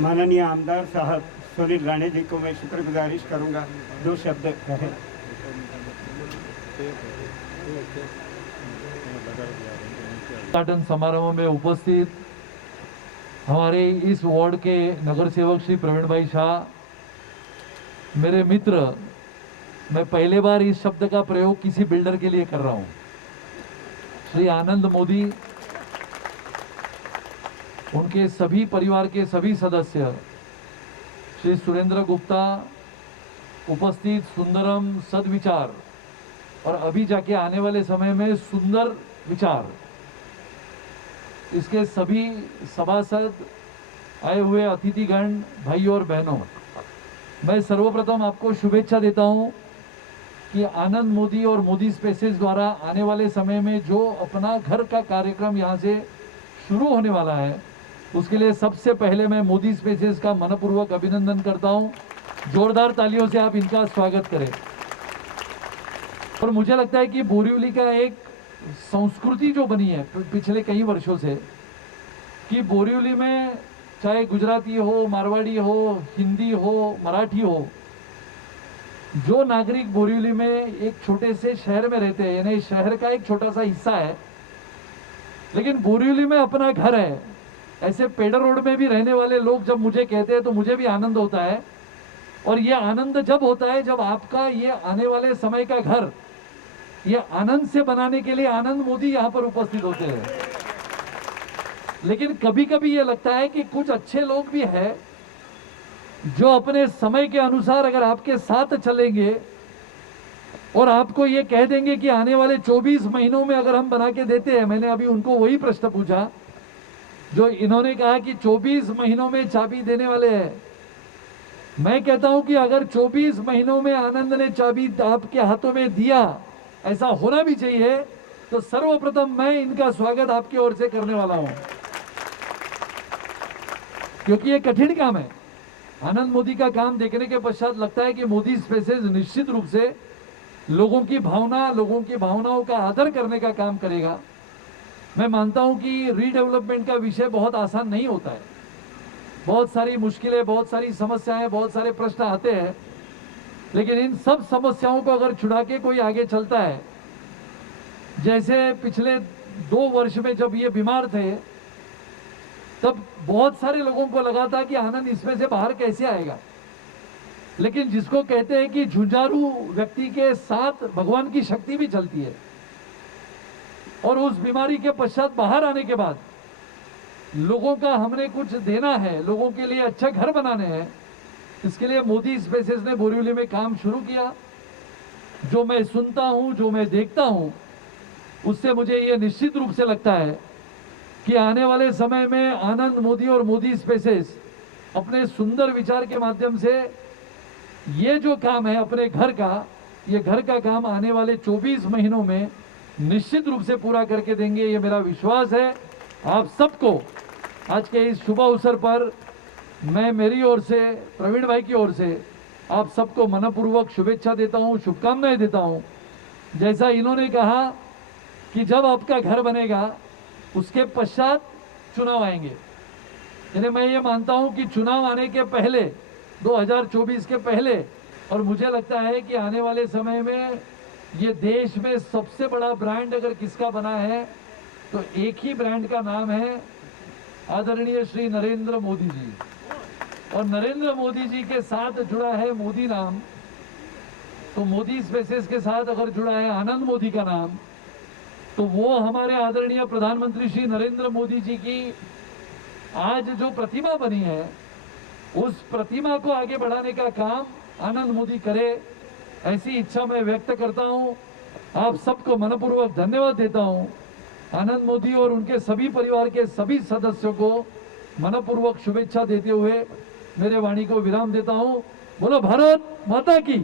माननीय आमदार साहब सुनील राणे जी को मैं शुक्रगुजारिश करूंगा, दो शब्द कहें। उद्घाटन समारोह में उपस्थित हमारे इस वार्ड के नगर सेवक श्री प्रवीण भाई शाह, मेरे मित्र, मैं पहले बार इस शब्द का प्रयोग किसी बिल्डर के लिए कर रहा हूं, श्री आनंद मोदी, उनके सभी परिवार के सभी सदस्य, श्री सुरेंद्र गुप्ता, उपस्थित सुंदरम सदविचार और अभी जाके आने वाले समय में सुंदर विचार, इसके सभी सभासद, आए हुए अतिथिगण, भाई और बहनों, मैं सर्वप्रथम आपको शुभेच्छा देता हूं कि आनंद मोदी और मोदी स्पेसेस द्वारा आने वाले समय में जो अपना घर का कार्यक्रम यहां से शुरू होने वाला है, उसके लिए सबसे पहले मैं मोदी स्पेसेस का मनपूर्वक अभिनंदन करता हूं। जोरदार तालियों से आप इनका स्वागत करें। और मुझे लगता है कि बोरीवली का एक संस्कृति जो बनी है पिछले कई वर्षों से, कि बोरीवली में चाहे गुजराती हो, मारवाड़ी हो, हिंदी हो, मराठी हो, जो नागरिक बोरीवली में एक छोटे से शहर में रहते हैं, यानी शहर का एक छोटा सा हिस्सा है, लेकिन बोरीवली में अपना घर है, ऐसे पेडर रोड में भी रहने वाले लोग जब मुझे कहते हैं तो मुझे भी आनंद होता है। और ये आनंद जब होता है जब आपका ये आने वाले समय का घर ये आनंद से बनाने के लिए आनंद मोदी यहाँ पर उपस्थित होते हैं। लेकिन कभी कभी ये लगता है कि कुछ अच्छे लोग भी हैं जो अपने समय के अनुसार अगर आपके साथ चलेंगे और आपको ये कह देंगे कि आने वाले 24 महीनों में अगर हम बना के देते हैं, मैंने अभी उनको वही प्रश्न पूछा जो इन्होंने कहा कि 24 महीनों में चाबी देने वाले हैं। मैं कहता हूं कि अगर 24 महीनों में आनंद ने चाबी आपके हाथों में दिया, ऐसा होना भी चाहिए, तो सर्वप्रथम मैं इनका स्वागत आपकी ओर से करने वाला हूं, क्योंकि ये कठिन काम है। आनंद मोदी का काम देखने के पश्चात लगता है कि मोदी स्पेसेस निश्चित रूप से लोगों की भावना, लोगों की भावनाओं का आदर करने का काम करेगा। मैं मानता हूं कि रीडेवलपमेंट का विषय बहुत आसान नहीं होता है, बहुत सारी मुश्किलें, बहुत सारी समस्याएं, बहुत सारे प्रश्न आते हैं, लेकिन इन सब समस्याओं को अगर छुड़ा के कोई आगे चलता है, जैसे पिछले 2 वर्ष में जब ये बीमार थे तब बहुत सारे लोगों को लगा था कि आनंद इसमें से बाहर कैसे आएगा, लेकिन जिसको कहते हैं कि झुंझारू व्यक्ति के साथ भगवान की शक्ति भी चलती है, और उस बीमारी के पश्चात बाहर आने के बाद लोगों का हमने कुछ देना है, लोगों के लिए अच्छा घर बनाने हैं, इसके लिए मोदी स्पेसेस ने बोरीवली में काम शुरू किया। जो मैं सुनता हूं, जो मैं देखता हूं, उससे मुझे ये निश्चित रूप से लगता है कि आने वाले समय में आनंद मोदी और मोदी स्पेसेस अपने सुंदर विचार के माध्यम से ये जो काम है अपने घर का, ये घर का काम आने वाले 24 महीनों में निश्चित रूप से पूरा करके देंगे, ये मेरा विश्वास है। आप सबको आज के इस शुभ अवसर पर मैं मेरी ओर से, प्रवीण भाई की ओर से आप सबको मनपूर्वक शुभेच्छा देता हूं, शुभकामनाएं देता हूं। जैसा इन्होंने कहा कि जब आपका घर बनेगा उसके पश्चात चुनाव आएंगे, यानी मैं ये मानता हूं कि चुनाव आने के पहले, 2024 के पहले, और मुझे लगता है कि आने वाले समय में ये देश में सबसे बड़ा ब्रांड अगर किसका बना है तो एक ही ब्रांड का नाम है आदरणीय श्री नरेंद्र मोदी जी। और नरेंद्र मोदी जी के साथ जुड़ा है मोदी नाम, तो मोदी स्पेसेस के साथ अगर जुड़ा है आनंद मोदी का नाम, तो वो हमारे आदरणीय प्रधानमंत्री श्री नरेंद्र मोदी जी की आज जो प्रतिमा बनी है, उस प्रतिमा को आगे बढ़ाने का काम आनंद मोदी करे, ऐसी इच्छा मैं व्यक्त करता हूं। आप सबको मनपूर्वक धन्यवाद देता हूं। आनंद मोदी और उनके सभी परिवार के सभी सदस्यों को मनपूर्वक शुभेच्छा देते हुए मेरे वाणी को विराम देता हूं। बोलो भारत माता की।